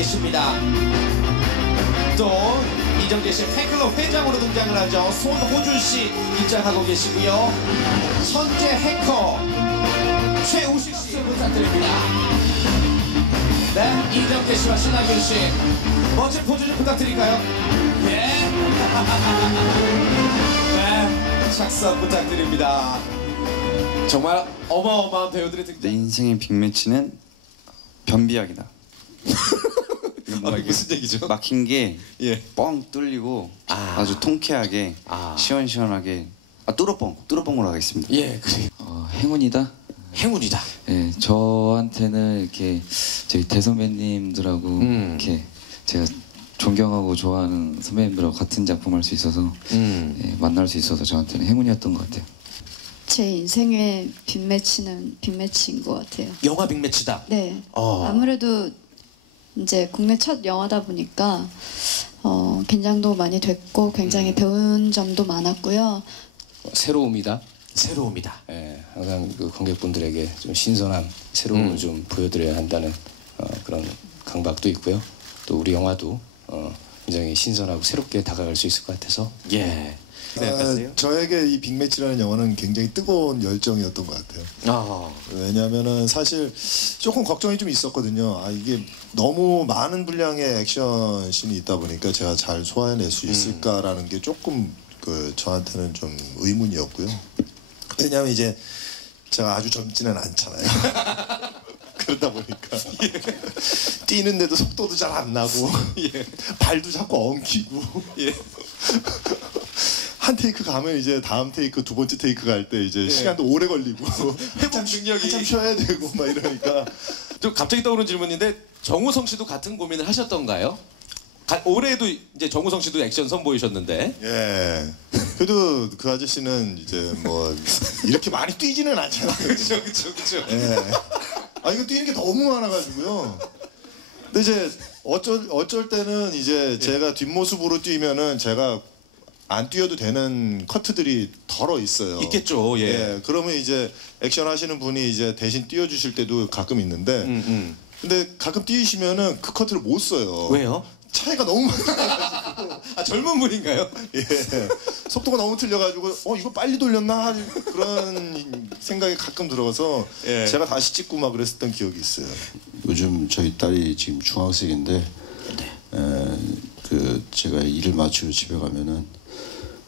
계십니다. 또 이정재 씨 팬클럽 회장으로 등장을 하죠. 손호준 씨 입장하고 계시고요. 천재 해커 최우식 씨 부탁드립니다. 네, 이정재 씨와 신하균 씨 멋진 포즈 좀 부탁드릴까요? 예. 네, 착석 부탁드립니다. 정말 어마어마한 배우들이 등장. 내 인생의 빅매치는 변비약이다. 아, 무슨 얘기죠? 막힌 게 예. 뻥 뚫리고 아. 아. 주 통쾌하게 아. 시원시원하게 아 뚫어뻥 뚫어뻥으로 하겠습니다. 예, 그래. 어, 행운이다. 행운이다. 예, 저한테는 이렇게 저희 대선배님들하고 음. 이렇게 제가 존경하고 좋아하는 선배님들하고 같은 작품 할 수 있어서 음. 예, 만날 수 있어서 저한테는 행운이었던 것 같아요. 제 인생의 빅매치는 빅매치인 것 같아요. 영화 빅매치다. 네. 어. 아무래도 이제 국내 첫 영화다 보니까 어, 긴장도 많이 됐고 굉장히 배운 점도 많았고요. 새로움이다. 새로움이다. 예, 항상 그 관객분들에게 좀 신선한 새로움을 음. 좀 보여드려야 한다는 어, 그런 강박도 있고요. 또 우리 영화도 어, 굉장히 신선하고 새롭게 다가갈 수 있을 것 같아서 예. 아, 저에게 이 빅매치라는 영화는 굉장히 뜨거운 열정이었던 것 같아요. 아, 왜냐하면은 사실 조금 걱정이 좀 있었거든요. 아 이게 너무 많은 분량의 액션 씬이 있다 보니까 제가 잘 소화해낼 수 있을까라는 게 조금 그 저한테는 좀 의문이었고요. 왜냐하면 이제 제가 아주 젊지는 않잖아요. 그러다 보니까 뛰는데도 속도도 잘 안 나고 발도 자꾸 엉키고 한 테이크 가면 이제 다음 테이크 두 번째 테이크 갈 때 이제 시간도 오래 걸리고 회복 중력이. 한참 쉬어야 되고 막 이러니까 좀 갑자기 떠오른 질문인데 정우성 씨도 같은 고민을 하셨던가요? 가- 올해도 이제 정우성 씨도 액션 선보이셨는데. 예 그래도 그 아저씨는 이제 뭐 이렇게 많이 뛰지는 않잖아요. 그렇죠, 그렇죠, 그렇죠. 예. 아 이거 뛰는 게 너무 많아가지고요. 근데 이제 어쩔 어쩔 때는 이제 제가 뒷모습으로 뛰면은 제가 안 뛰어도 되는 커트들이 덜어 있어요. 있겠죠, 예. 그러면 이제 액션 하시는 분이 이제 대신 뛰어주실 때도 가끔 있는데, 음, 음. 근데 가끔 뛰시면은 그 커트를 못 써요. 왜요? 차이가 너무 많이 나가지고. 아 젊은 분인가요? 예. 속도가 너무 틀려가지고 어 이거 빨리 돌렸나 할 그런 생각이 가끔 들어서 예. 제가 다시 찍고 막 그랬었던 기억이 있어요. 요즘 저희 딸이 지금 중학생인데 에, 그 제가 일을 마치고 집에 가면은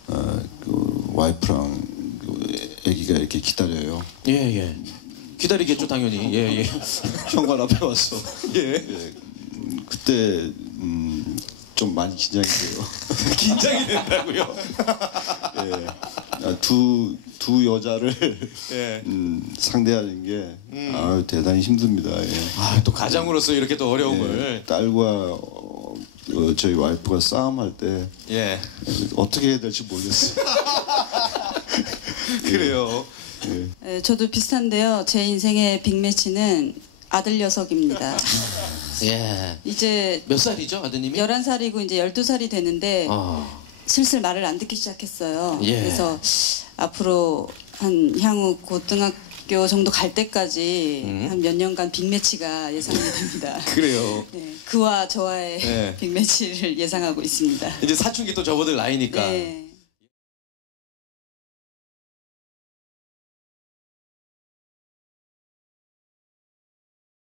어, 그 와이프랑 그 아기가 이렇게 기다려요. 예, 예. 기다리겠죠, 당연히. 예, 예. 현관 앞에 왔어. 예. 음, 그때 음, 좀 많이 긴장이 돼요. 긴장이 된다고요? 예. 아, 두, 두 여자를 예. 음, 상대하는 게 아유, 대단히 힘듭니다. 예. 아, 또 가장으로서 이렇게 또 어려움을. 예, 딸과 어, 어, 저희 와이프가 싸움할 때 예. 어떻게 해야 될지 모르겠어요. 그래요. 네, 저도 비슷한데요. 제 인생의 빅매치는 아들 녀석입니다. 예. 이제 몇 살이죠, 아드님이? 11살이고 이제 12살이 되는데 아. 슬슬 말을 안 듣기 시작했어요. 예. 그래서 앞으로 한 향후 고등학교 정도 갈 때까지 음. 한몇 년간 빅매치가 예상이 됩니다. 그래요. 네, 그와 저와의 네. 빅매치를 예상하고 있습니다. 이제 사춘기 또 접어들 나이니까. 네.